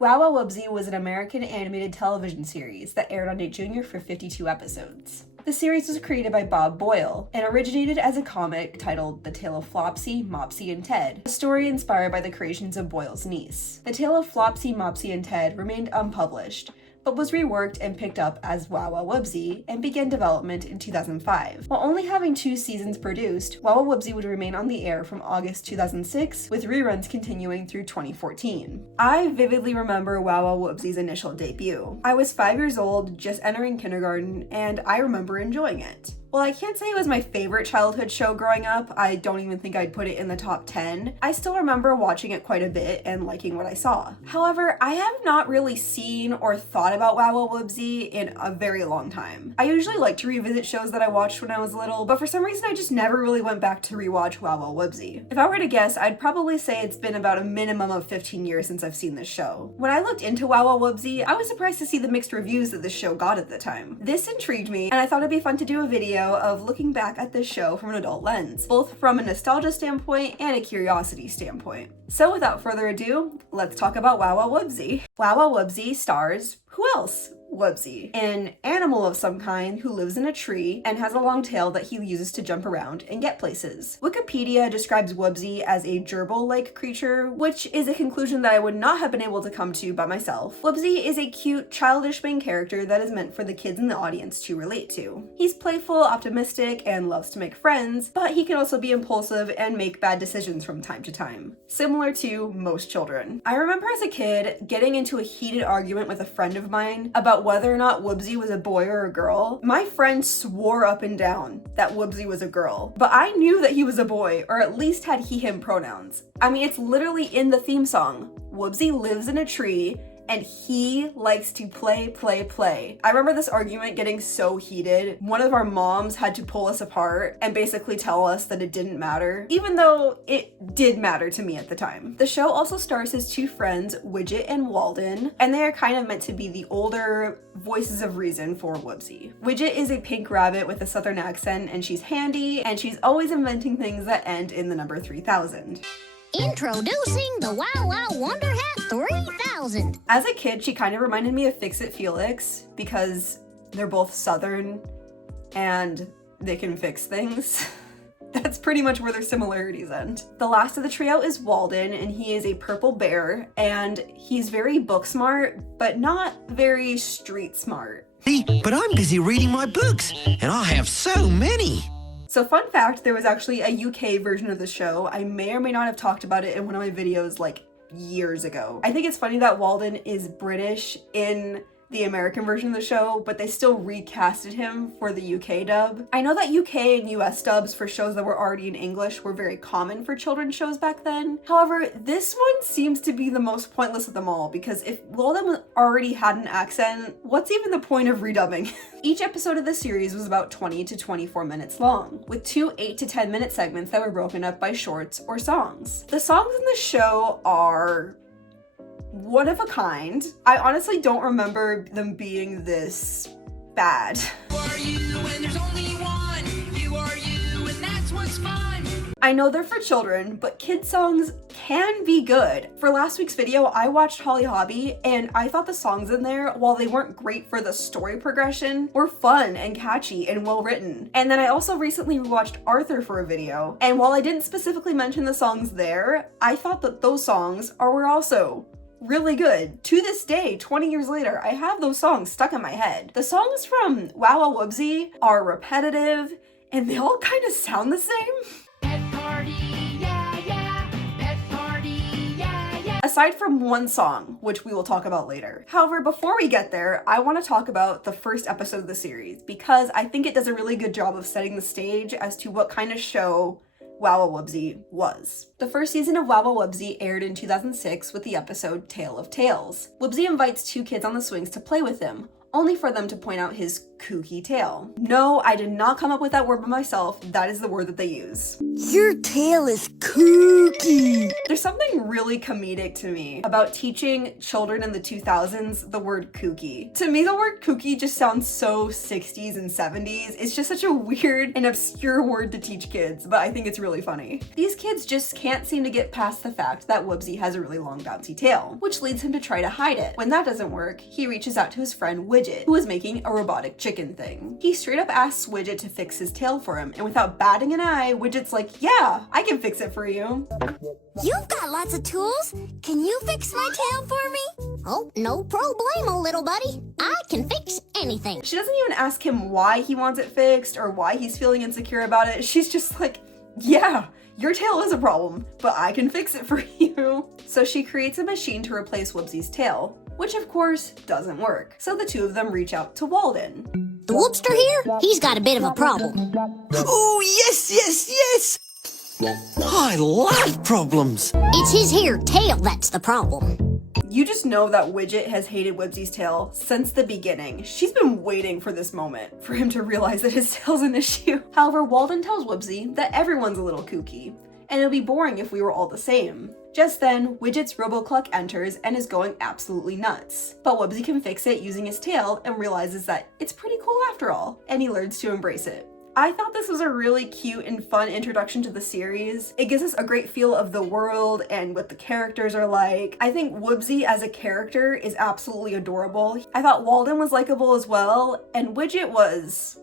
Wow Wow Wubbzy was an American animated television series that aired on Nick Jr. for 52 episodes. The series was created by Bob Boyle and originated as a comic titled The Tale of Flopsy, Mopsy, and Ted, a story inspired by the creations of Boyle's niece. The Tale of Flopsy, Mopsy, and Ted remained unpublished, but was reworked and picked up as Wow Wow Wubbzy and began development in 2005. While only having 2 seasons produced, Wow Wow Wubbzy would remain on the air from August 2006, with reruns continuing through 2014. I vividly remember Wow Wow Wubbzy's initial debut. I was 5 years old, just entering kindergarten, and I remember enjoying it. While I can't say it was my favorite childhood show growing up, I don't even think I'd put it in the top 10, I still remember watching it quite a bit and liking what I saw. However, I have not really seen or thought about Wow Wow Wubbzy in a very long time. I usually like to revisit shows that I watched when I was little, but for some reason I just never really went back to rewatch Wow Wow Wubbzy. If I were to guess, I'd probably say it's been about a minimum of 15 years since I've seen this show. When I looked into Wow Wow Wubbzy, I was surprised to see the mixed reviews that this show got at the time. This intrigued me, and I thought it'd be fun to do a video of looking back at this show from an adult lens, both from a nostalgia standpoint and a curiosity standpoint. So without further ado, let's talk about Wow Wow Wubbzy. Wow Wow Wubbzy stars who else? Wubbzy, an animal of some kind who lives in a tree and has a long tail that he uses to jump around and get places. Wikipedia describes Wubbzy as a gerbil-like creature, which is a conclusion that I would not have been able to come to by myself. Wubbzy is a cute, childish main character that is meant for the kids in the audience to relate to. He's playful, optimistic, and loves to make friends, but he can also be impulsive and make bad decisions from time to time, similar to most children. I remember as a kid getting into a heated argument with a friend of mine about whether or not Wubbzy was a boy or a girl. My friend swore up and down that Wubbzy was a girl, but I knew that he was a boy, or at least had he/him pronouns. I mean, it's literally in the theme song. Wubbzy lives in a tree and he likes to play. I remember this argument getting so heated. One of our moms had to pull us apart and basically tell us that it didn't matter, even though it did matter to me at the time. The show also stars his 2 friends, Widget and Walden, and they are kind of meant to be the older voices of reason for Wubbzy. Widget is a pink rabbit with a southern accent, and she's handy, and she's always inventing things that end in the number 3000. Introducing the Wow Wow Wonder Hat 3000. As a kid, she kind of reminded me of Fix-It Felix because they're both southern and they can fix things. That's pretty much where their similarities end. The last of the trio is Walden, and he is a purple bear, and he's very book smart, but not very street smart. But I'm busy reading my books, and I have so many. So fun fact, there was actually a UK version of the show. I may or may not have talked about it in one of my videos like years ago. I think it's funny that Walden is British in the American version of the show, but they still recasted him for the UK dub. I know that UK and US dubs for shows that were already in English were very common for children's shows back then. However, this one seems to be the most pointless of them all, because if Walden already had an accent, what's even the point of redubbing? Each episode of the series was about 20 to 24 minutes long, with 2 8 to 10 minute segments that were broken up by shorts or songs. The songs in the show are one of a kind. I honestly don't remember them being this bad. Who are you when there's only one? You are you and that's what's fun. I know they're for children, but kids songs can be good. For last week's video, I watched Holly Hobby, and I thought the songs in there, while they weren't great for the story progression, were fun and catchy and well written. And then I also recently rewatched Arthur for a video, and while I didn't specifically mention the songs there, I thought that those songs were also really good. To this day, 20 years later, I have those songs stuck in my head. The songs from Wow Wow Wubbzy are repetitive, and they all kind of sound the same. Pet party, yeah, yeah. Pet party, yeah, yeah. Aside from one song, which we will talk about later. However, before we get there, I want to talk about the first episode of the series, because I think it does a really good job of setting the stage as to what kind of show Wow Wow Wubbzy was. The first season of Wow Wow Wubbzy aired in 2006 with the episode Tale of Tales. Wubbzy invites 2 kids on the swings to play with him, only for them to point out his kooky tail. No, I did not come up with that word by myself. That is the word that they use. Your tail is kooky. There's something really comedic to me about teaching children in the 2000s the word kooky. To me, the word kooky just sounds so 60s and 70s. It's just such a weird and obscure word to teach kids, but I think it's really funny. These kids just can't seem to get past the fact that Wubbzy has a really long bouncy tail, which leads him to try to hide it. When that doesn't work, he reaches out to his friend Widget, who is making a robotic chicken thing. He straight up asks Widget to fix his tail for him, and without batting an eye, Widget's like, yeah, I can fix it for you. You've got lots of tools. Can you fix my tail for me? Oh, no problemo, little buddy. I can fix anything. She doesn't even ask him why he wants it fixed or why he's feeling insecure about it. She's just like, yeah, your tail is a problem, but I can fix it for you. So she creates a machine to replace Wubbzy's tail, which of course doesn't work. So the two of them reach out to Walden. The Whoopster here, he's got a bit of a problem. Oh, yes. I love problems. It's his here tail that's the problem. You just know that Widget has hated Wubbzy's tail since the beginning. She's been waiting for this moment for him to realize that his tail's an issue. However, Walden tells Wubbzy that everyone's a little kooky, and it'll be boring if we were all the same. Just then, Widget's RoboCluck enters and is going absolutely nuts. But Wubbzy can fix it using his tail and realizes that it's pretty cool after all, and he learns to embrace it. I thought this was a really cute and fun introduction to the series. It gives us a great feel of the world and what the characters are like. I think Wubbzy as a character is absolutely adorable. I thought Walden was likable as well, and Widget was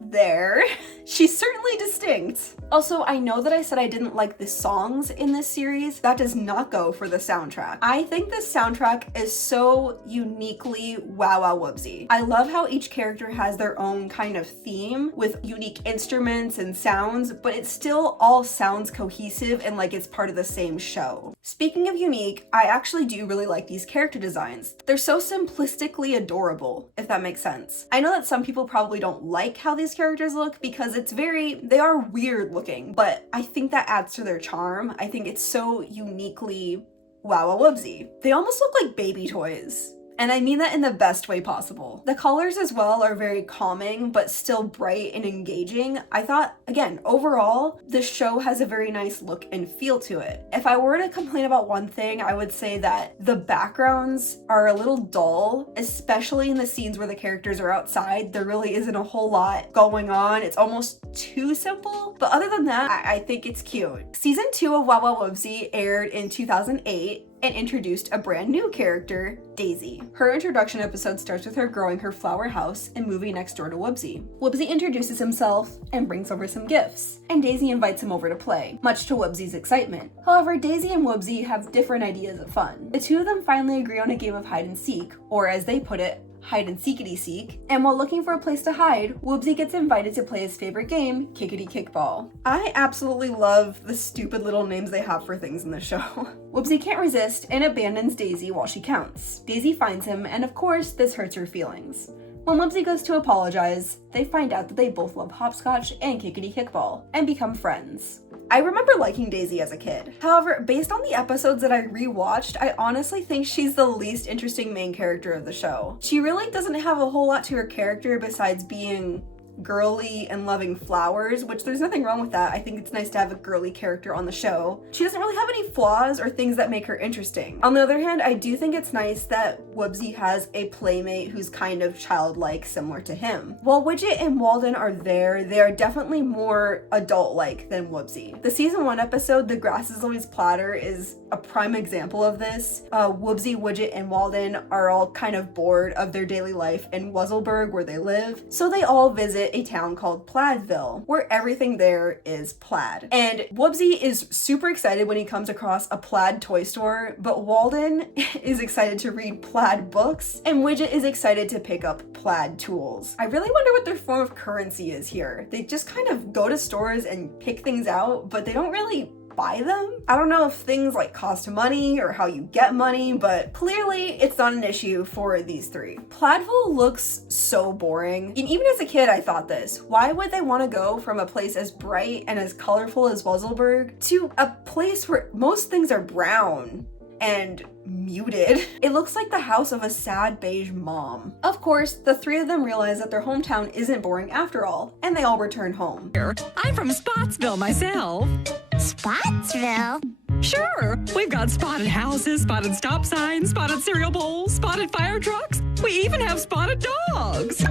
there. She's certainly distinct. Also, I know that I said I didn't like the songs in this series. That does not go for the soundtrack. I think the soundtrack is so uniquely Wow Wow Wubbzy. I love how each character has their own kind of theme with unique instruments and sounds, but it still all sounds cohesive and like it's part of the same show. Speaking of unique, I actually do really like these character designs. They're so simplistically adorable, if that makes sense. I know that some people probably don't like how these characters look because they are weird looking, but I think that adds to their charm. I think it's so uniquely Wow Wow Wubbzy. They almost look like baby toys. And I mean that in the best way possible. The colors as well are very calming, but still bright and engaging. I thought, again, overall, the show has a very nice look and feel to it. If I were to complain about one thing, I would say that the backgrounds are a little dull, especially in the scenes where the characters are outside. There really isn't a whole lot going on. It's almost too simple. But other than that, I think it's cute. Season 2 of Wow Wow Wubbzy aired in 2008. And introduced a brand new character, Daisy. Her introduction episode starts with her growing her flower house and moving next door to Wubbzy. Wubbzy introduces himself and brings over some gifts, and Daisy invites him over to play, much to Wubbzy's excitement. However, Daisy and Wubbzy have different ideas of fun. The two of them finally agree on a game of hide and seek, or as they put it, hide and seekity seek, and while looking for a place to hide, Wubbzy gets invited to play his favorite game, Kickity Kickball. I absolutely love the stupid little names they have for things in the show. Wubbzy can't resist and abandons Daisy while she counts. Daisy finds him, and of course, this hurts her feelings. When Wubbzy goes to apologize, they find out that they both love hopscotch and Kickity Kickball, and become friends. I remember liking Daisy as a kid. However, based on the episodes that I rewatched, I honestly think she's the least interesting main character of the show. She really doesn't have a whole lot to her character besides being girly and loving flowers, which there's nothing wrong with that. I think it's nice to have a girly character on the show. She doesn't really have any flaws or things that make her interesting. On the other hand, I do think it's nice that Wubbzy has a playmate who's kind of childlike, similar to him. While Widget and Walden are there, they are definitely more adult-like than Wubbzy. The season 1 episode, The Grass is Always Platter, is a prime example of this. Wubbzy, Widget, and Walden are all kind of bored of their daily life in Wuzzleburg where they live, so they all visit a town called Plaidville, where everything there is plaid. And Wubbzy is super excited when he comes across a plaid toy store, but Walden is excited to read plaid books, and Widget is excited to pick up plaid tools. I really wonder what their form of currency is here. They just kind of go to stores and pick things out, but they don't really buy them. I don't know if things like cost money or how you get money, but clearly it's not an issue for these three. Plaidville looks so boring. And even as a kid, I thought this. Why would they want to go from a place as bright and as colorful as Wuzzleburg to a place where most things are brown and muted? It looks like the house of a sad beige mom. Of course, the three of them realize that their hometown isn't boring after all, and they all return home. I'm from Spotsville myself. Spotsville? Sure, we've got spotted houses, spotted stop signs, spotted cereal bowls, spotted fire trucks. We even have spotted dogs. Do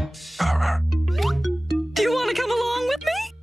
you want to come along with me?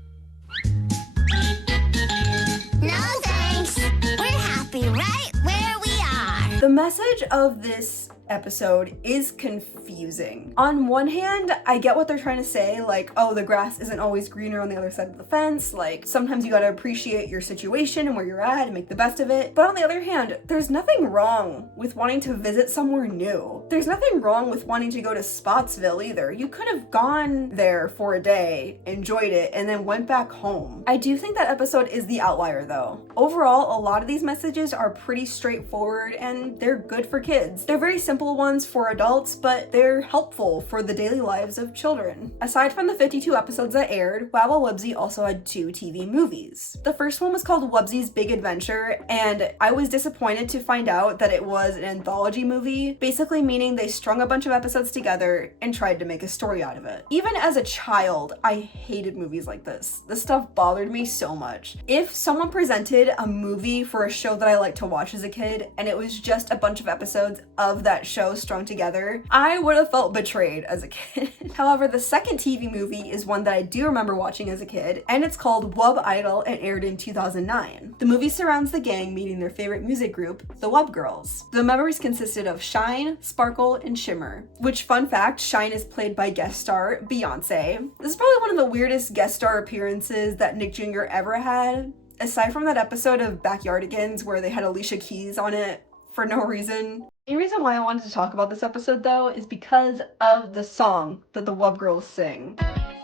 No thanks. We're happy right where we are. The message of this episode is confusing. On one hand, I get what they're trying to say, like, oh, the grass isn't always greener on the other side of the fence, like, sometimes you gotta appreciate your situation and where you're at and make the best of it. But on the other hand, there's nothing wrong with wanting to visit somewhere new. There's nothing wrong with wanting to go to Spotsville either. You could have gone there for a day, enjoyed it, and then went back home. I do think that episode is the outlier though. Overall, a lot of these messages are pretty straightforward and they're good for kids. They're very simple ones for adults, but they're helpful for the daily lives of children. Aside from the 52 episodes that aired, Wow Wow Wubbzy also had 2 TV movies. The first one was called Wubbzy's Big Adventure, and I was disappointed to find out that it was an anthology movie, basically meaning they strung a bunch of episodes together and tried to make a story out of it. Even as a child, I hated movies like this. This stuff bothered me so much. If someone presented a movie for a show that I liked to watch as a kid, and it was just a bunch of episodes of that show strung together, I would have felt betrayed as a kid. However, the second TV movie is one that I do remember watching as a kid, and it's called Wub Idol and aired in 2009. The movie surrounds the gang meeting their favorite music group, the Wub Girls. The members consisted of Shine, Sparkle, and Shimmer, which, fun fact, Shine is played by guest star Beyonce. This is probably one of the weirdest guest star appearances that Nick Jr. ever had, aside from that episode of Backyardigans where they had Alicia Keys on it for no reason. The reason why I wanted to talk about this episode though is because of the song that the Wub Girls sing.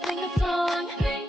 Sing a song, sing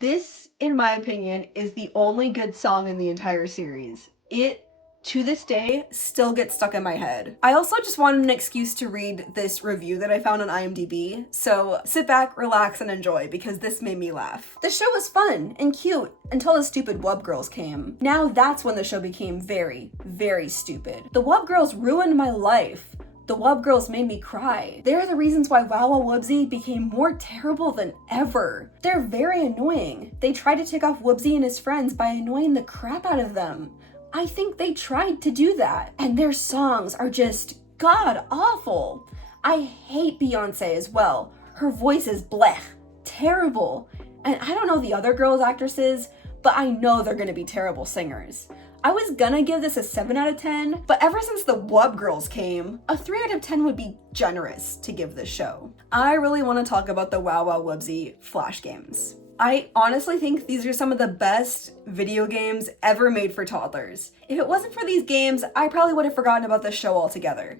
This, in my opinion, is the only good song in the entire series. It, to this day, still gets stuck in my head. I also just wanted an excuse to read this review that I found on IMDb, so sit back, relax, and enjoy, because this made me laugh. The show was fun and cute until the stupid Wub Girls came. Now that's when the show became very, very stupid. The Wub Girls ruined my life. The Wub Girls made me cry. They're the reasons why Wow Wow Wubbzy became more terrible than ever. They're very annoying. They tried to tick off Wubbzy and his friends by annoying the crap out of them. I think they tried to do that, and their songs are just god awful. I hate Beyonce as well. Her voice is blech, terrible. And I don't know the other girls actresses, but I know they're gonna be terrible singers. I was gonna give this a 7 out of 10, but ever since the Wub Girls came, a 3 out of 10 would be generous to give this show. I really want to talk about the Wow Wow Wubbzy Flash games. I honestly think these are some of the best video games ever made for toddlers. If it wasn't for these games, I probably would have forgotten about this show altogether.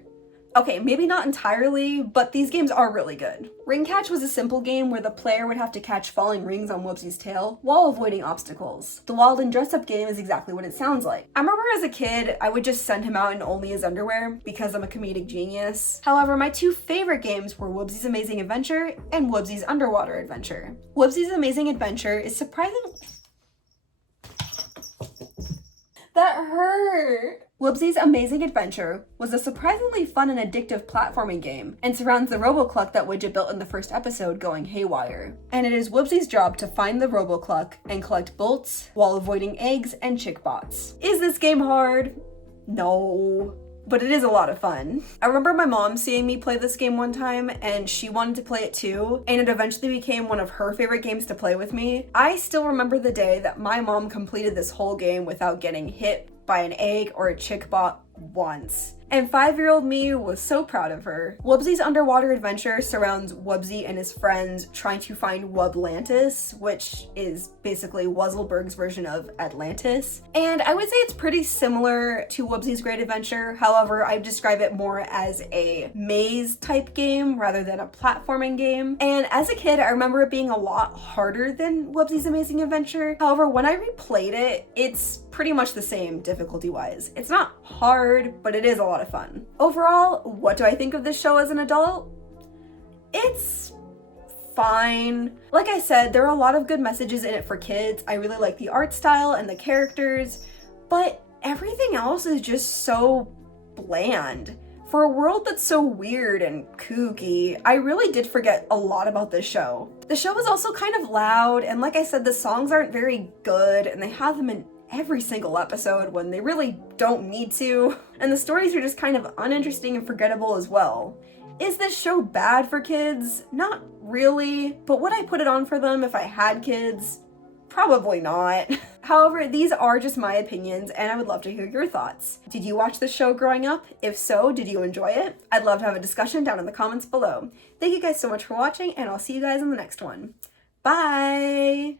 Okay, maybe not entirely, but these games are really good. Ring Catch was a simple game where the player would have to catch falling rings on Wubbzy's tail while avoiding obstacles. The Wild and Dress Up game is exactly what it sounds like. I remember as a kid, I would just send him out in only his underwear because I'm a comedic genius. However, my 2 favorite games were Wubbzy's Amazing Adventure and Wubbzy's Underwater Adventure. Wubbzy's Amazing Adventure is surprisingly... That hurt! Wubbzy's Amazing Adventure was a surprisingly fun and addictive platforming game and surrounds the Robocluck that Widget built in the first episode going haywire. And it is Wubbzy's job to find the Robocluck and collect bolts while avoiding eggs and chick bots. Is this game hard? No. But it is a lot of fun. I remember my mom seeing me play this game one time and she wanted to play it too, and it eventually became one of her favorite games to play with me. I still remember the day that my mom completed this whole game without getting hit by an egg or a chick bot once. And 5-year-old me was so proud of her. Wubbzy's Underwater Adventure surrounds Wubbzy and his friends trying to find Wublantis, which is basically Wuzzleberg's version of Atlantis. And I would say it's pretty similar to Wubbzy's Great Adventure. However, I describe it more as a maze type game rather than a platforming game. And as a kid, I remember it being a lot harder than Wubbzy's Amazing Adventure. However, when I replayed it, it's pretty much the same difficulty-wise. It's not hard, but it is a lot of fun. Overall, what do I think of this show as an adult? It's fine. Like I said, there are a lot of good messages in it for kids. I really like the art style and the characters, but everything else is just so bland. For a world that's so weird and kooky, I really did forget a lot about this show. The show is also kind of loud, and like I said, the songs aren't very good, and they have them in every single episode when they really don't need to. And the stories are just kind of uninteresting and forgettable as well. Is this show bad for kids? Not really, but would I put it on for them if I had kids? Probably not. However, these are just my opinions, and I would love to hear your thoughts. Did you watch this show growing up? If so, did you enjoy it? I'd love to have a discussion down in the comments below. Thank you guys so much for watching, and I'll see you guys in the next one. Bye!